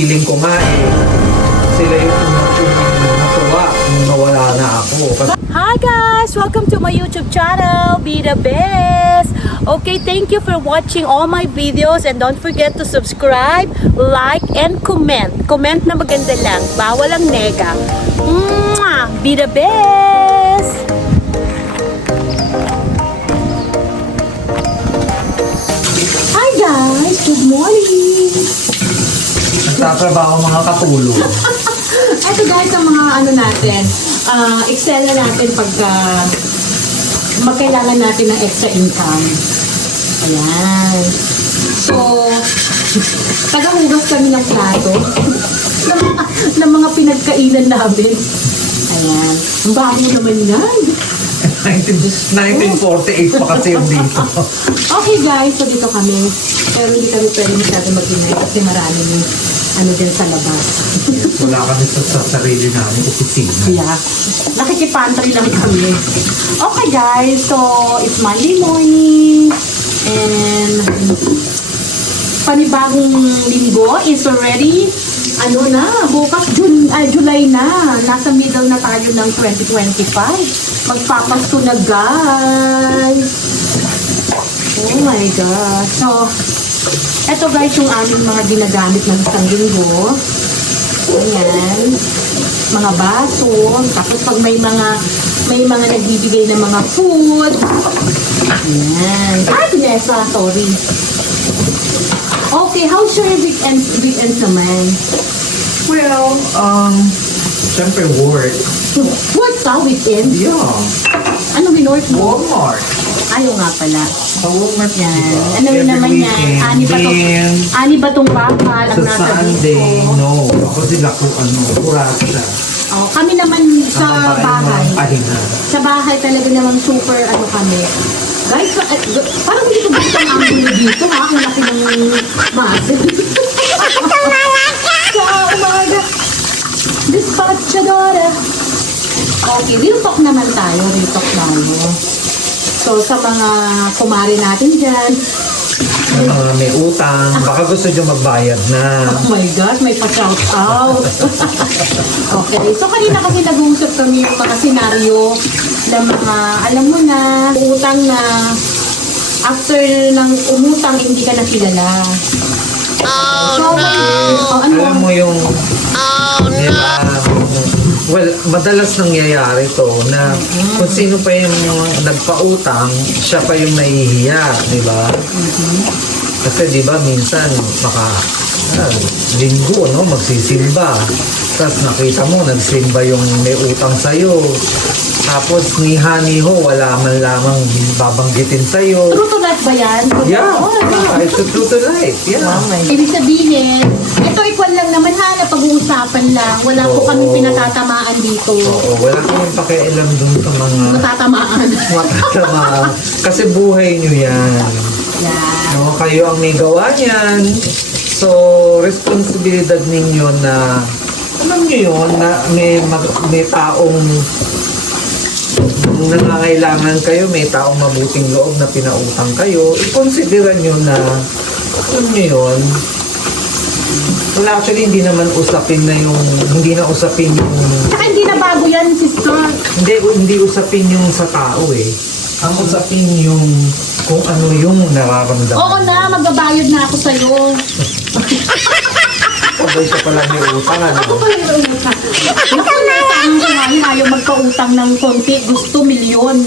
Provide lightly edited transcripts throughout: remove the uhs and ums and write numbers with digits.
Feeling ko nga sila yung natuwa nung nawala na ako. Hi guys! Welcome to my YouTube channel, Be The Best! Okay, thank you for watching all my videos and don't forget to subscribe, like, and comment. Comment na maganda lang, bawal ang nega. Mwah! Be The Best! Hi guys! Good morning! Nagtatrabaho mga katulong. Ito guys, ang mga ano natin, Excel na natin pagka magkailangan natin ng extra income. Ayan. So, tagahugas kami ng plato ng mga pinagkainan namin. Ayan. Ang bago naman yan. 1948 pa kasi yung dito. Okay guys, so dito kami. Pero hindi kami pwede masyado mag-inay kasi maraming ano dyan sa labas. Wala kami sa sarili namin opisina. Yeah. Nakikipantry lang kami. Okay guys, so it's Monday morning and panibagong linggo is already bukas July na. Nasa middle na tayo ng 2025. Magpapasko na guys. Oh my God. So, eto guys yung aming mga ginagamit ng isang linggo. Ayan. Mga baso. Tapos pag may mga nagbibigay ng mga food. Ayan. Ay, Vanessa, sorry. Okay, how's your weekends naman? Well, syempre work. Work ka weekend? Yeah. Ano winort mo? Walmart. Ayaw nga pala. Sa Walmart Yan. diba? Ano rin Every naman yan? weekend. Ani ba tong bakal ang Sa nasa Sunday, dito? no. Ako sila kung kurasya. Oh, kami naman sa bahay. Pahinga. Sa bahay talaga naman super kami. Guys, parang hindi ko gusto ang angulo dito ha. Ang laki ng muscle. Sa umaga. Dispatchadora. Okay, real talk naman tayo. Real talk tayo. So, sa mga kumari natin dyan, Sa mga may utang, baka gusto nyo magbayad na. oh my God, may pa-shout out. Okay, so kanina kasi nag-uusap kami yung mga senaryo ng mga, alam mo na, utang na after ng umutang, hindi ka na kilala. Oh no! Alam mo yung well, madalas nangyayari to na kung sino pa yung nagpautang, siya pa yung nahihiya, di ba? Kasi di ba minsan linggo, no, magsisimba. Tapos nakita mo, nagsimba yung may utang sa'yo. Tapos ni Honey Ho, wala man lamang babanggitin sa'yo. True to life ba yan? Yeah, Oh, it's a true to life. Yeah. ibig sabihin, ito equal lang naman ha, na pag-uusapan lang. Wala po Oo. kami pinatatamaan dito. Oo, wala kang pakialam dun sa mga Matatamaan. matatamaan. Kasi buhay nyo yan. Yeah. No, kayo ang may gawa niyan. So, responsibilidad ninyo na, alam nyo yun, na may taong nangangailangan kayo, may taong mabuting loob na pinautang kayo, i-consider nyo na, alam nyo yun, well, actually, hindi naman usapin na yung, hindi na usapin yung, Saka hindi na bago yan, sister. hindi usapin yung sa tao eh. Ang usapin yung kung ano yung nararamdaman. Oo na, magbabayad na ako sa'yo. Sabay siya pala may utang, ano? Ako pala yung utang. Naku, utang ko ngayon, ayaw magpautang ng konti. Gusto milyon.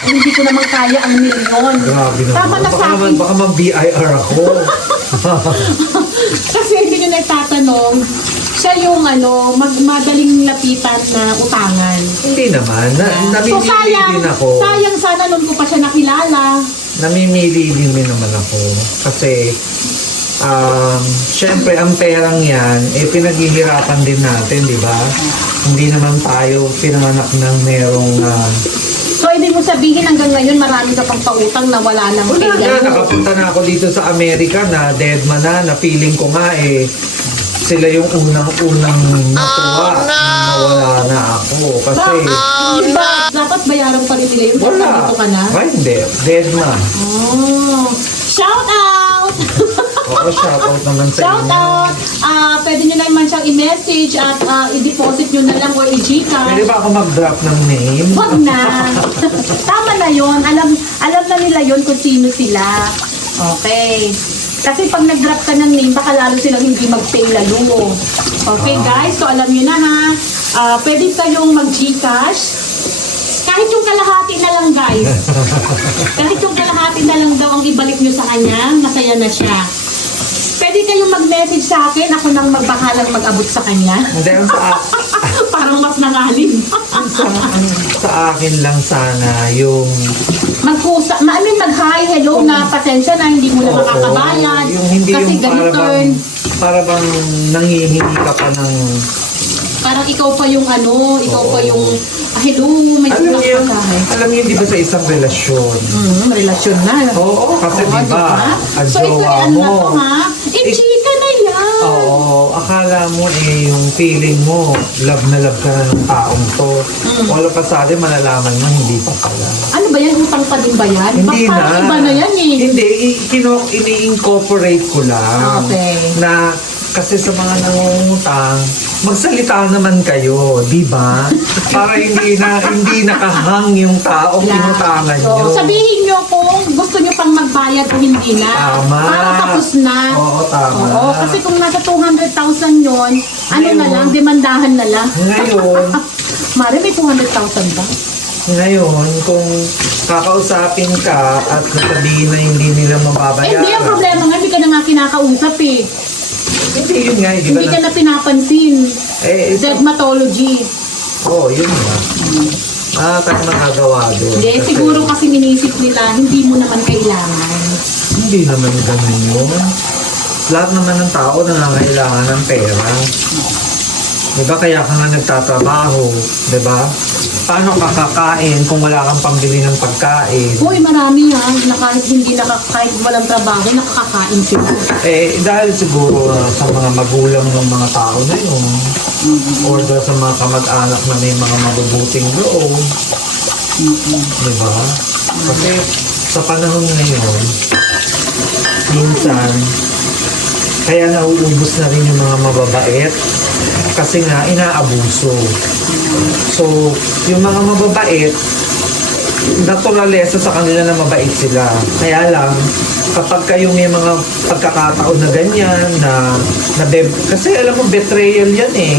Hindi ko naman kaya ang milyon. Grabe naman. Tama na sa akin. Baka mag-BIR ako. Kasi hindi nyo nagtatanong, siya yung madaling lapitan na utangan. Hindi naman. So Namimili sayang, din ako. sayang sana nun ko pa siya nakilala. Namimili din naman ako. Kasi, syempre, ang perang yan, pinaghihirapan din natin, di ba? Hindi naman tayo pinanganak ng merong So, ibig mo sabihin hanggang ngayon marami ka pang pautang na wala nang wala kaya na, nakapunta na ako dito sa Amerika na dead man na feeling ko nga sila yung unang-unang natuwa na nawala na ako. Kasi, Di ba, dapat bayaran pa rin nila yung wala. dito ka na? Ay, hindi. Dead na. Oh, shout out! Oo, shoutout naman sa Shout inyo. out! pwede nyo naman siyang i-message at i-deposit nyo na lang or i-Gcash. Pwede ba ako mag-drop ng name? Wag na. Tama na yon. Alam na nila yon kung sino sila. Okay. Kasi pag nag-drop ka ng name, baka lalo silang hindi mag-pay lalo. Okay guys, so alam nyo na ha. Pwede kayong mag-Gcash. Kahit yung kalahati na lang guys. Kahit yung kalahati na lang daw ang ibalik nyo sa kanya, masaya na siya. Pwede kayong mag-message sa akin, ako nang magbahalang mag-abot sa kanya. Hindi, ang Parang mas nangalim. sa akin lang sana yung... Mag-hi, hello na, pasensya na, hindi mo na Oo, makakabayad. yung hindi Kasi yung ganito, para bang nangihingi ka pa ng... parang ikaw pa yung ikaw pa yung, hello, may Alam kulang niyo, ka sa alam niyo, di ba sa isang relasyon? relasyon na. Oo, kasi Oo, di ba, ang So ito jowa ano na mo. to ha? Chika na yan. Oo, akala mo yung feeling mo, love na love ka na ng taong to. Wala pa sa atin, malalaman mo, hindi pa pala. Ano ba yan? Utang pa din ba yan? Hindi Parang na. iba na yan eh. Hindi, ini-incorporate ko lang. Okay. Na kasi sa mga nangungutang, magsalita naman kayo, di ba? Para hindi nakahang yung taong inutangan So, nyo. sabihin nyo kung gusto nyo pang magbayad o hindi na. Tama. Para tapos na. Oo, tama. Oo, kasi kung nasa 200,000 yon, ano na Ngayon. lang, demandahan na lang. Ngayon, Mari, may 200,000 ba? ngayon, kung kakausapin ka at nasabihin na hindi nila mababayaran. Hindi, ang problema nga, hindi ka na nga kinakausap eh. Hindi, yun nga. Di ba Hindi ka na pinapansin. Dermatology. yun nga. Tayo nakagawa doon. Hindi, Kasi siguro kasi iniisip nila, hindi mo naman kailangan. Hindi naman ganun yun. Lahat naman ng tao nangangailangan ng pera. Diba kaya ka nga nagtatrabaho, diba? Paano ka kakain kung wala kang pambili ng pagkain? Uy, marami ha, na kahit walang trabaho, nakakakain sila. Dahil siguro sa mga magulang ng mga tao na yun, or dahil sa mga kamag-anak na may mga mabubuting loob, diba? Kasi sa panahon ngayon, minsan, kaya nauubos na rin yung mga mababait kasi nga inaabuso. So, yung mga mababait, naturalesa sa kanila na mabait sila. Kaya lang, kapag kayo may mga pagkakataon na ganyan, kasi alam mo, betrayal yan eh.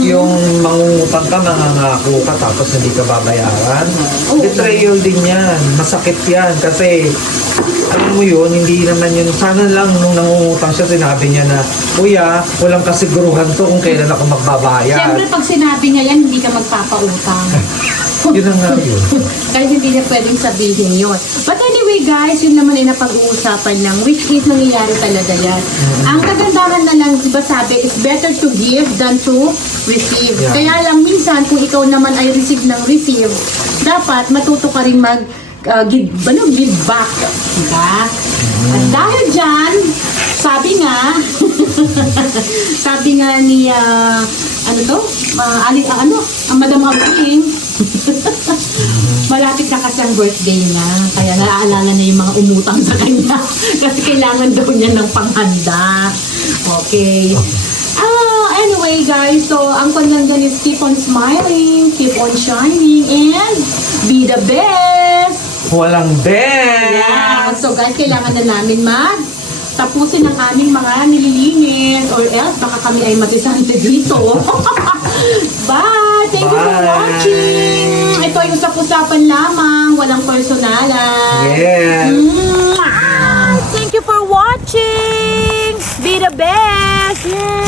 Yung mangungutang ka, mangangako ka, tapos hindi ka babayaran. Betrayal din yan. Masakit yan. Kasi, alam mo yun, hindi naman yun. Sana lang nung nangungutang siya, sinabi niya na, Kuya, walang kasiguruhan to kung kailan ako magbabayad. Siyempre, pag sinabi niya yan, hindi ka magpapautang. Yun ang nga yun. Kahit hindi niya pwedeng sabihin yun. But anyway guys, yun naman ay napag-uusapan lang, which is nangyayari talaga yan. Ang kagandahan na lang, diba sabi, it's better to give than to receive. Yeah. Kaya lang minsan, kung ikaw naman ay receive ng receive, dapat matuto ka rin give back. Diba? At dahil dyan, sabi nga, sabi nga ni, Madam Abing, malapit na kasi ang birthday niya. Kaya naaalala niya yung mga umutang sa kanya. Kasi kailangan daw niya ng panghanda. Okay. Anyway guys, so ang panlangan is keep on smiling, keep on shining, and be the best! Walang best! Yeah. So guys, kailangan na namin tapusin ang aming mga nililinis or else baka kami ay matisante dito. Bye! Thank you for Bye. watching! Ito ay usap-usapan lamang, walang personalan. Yes! Thank you for watching! Be the best! Yay!